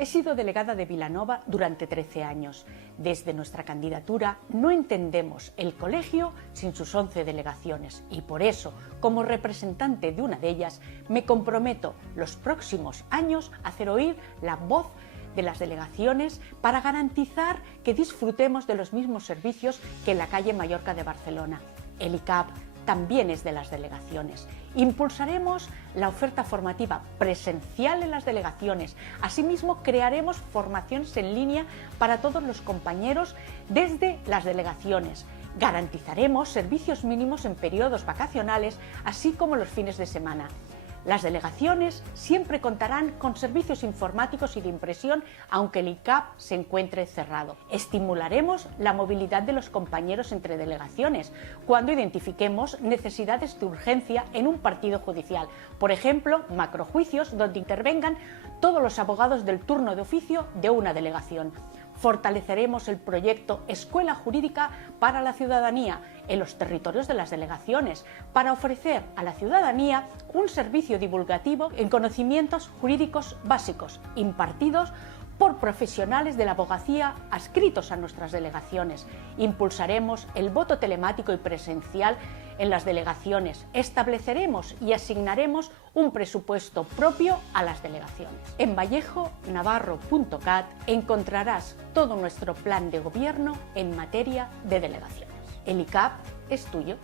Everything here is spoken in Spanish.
He sido delegada de Vilanova durante 13 años. Desde nuestra candidatura no entendemos el colegio sin sus 11 delegaciones y por eso, como representante de una de ellas, me comprometo los próximos años a hacer oír la voz de las delegaciones para garantizar que disfrutemos de los mismos servicios que en la calle Mallorca de Barcelona. El ICAP también es de las delegaciones. Impulsaremos la oferta formativa presencial en las delegaciones. Asimismo, crearemos formaciones en línea para todos los compañeros desde las delegaciones. Garantizaremos servicios mínimos en periodos vacacionales, así como los fines de semana. Las delegaciones siempre contarán con servicios informáticos y de impresión, aunque el ICAP se encuentre cerrado. Estimularemos la movilidad de los compañeros entre delegaciones cuando identifiquemos necesidades de urgencia en un partido judicial. Por ejemplo, macrojuicios donde intervengan todos los abogados del turno de oficio de una delegación. Fortaleceremos el proyecto Escuela Jurídica para la Ciudadanía en los territorios de las delegaciones para ofrecer a la ciudadanía un servicio divulgativo en conocimientos jurídicos básicos impartidos por profesionales de la abogacía adscritos a nuestras delegaciones. Impulsaremos el voto telemático y presencial en las delegaciones. Estableceremos y asignaremos un presupuesto propio a las delegaciones. En vallejonavarro.cat encontrarás todo nuestro plan de gobierno en materia de delegaciones. El ICAP es tuyo.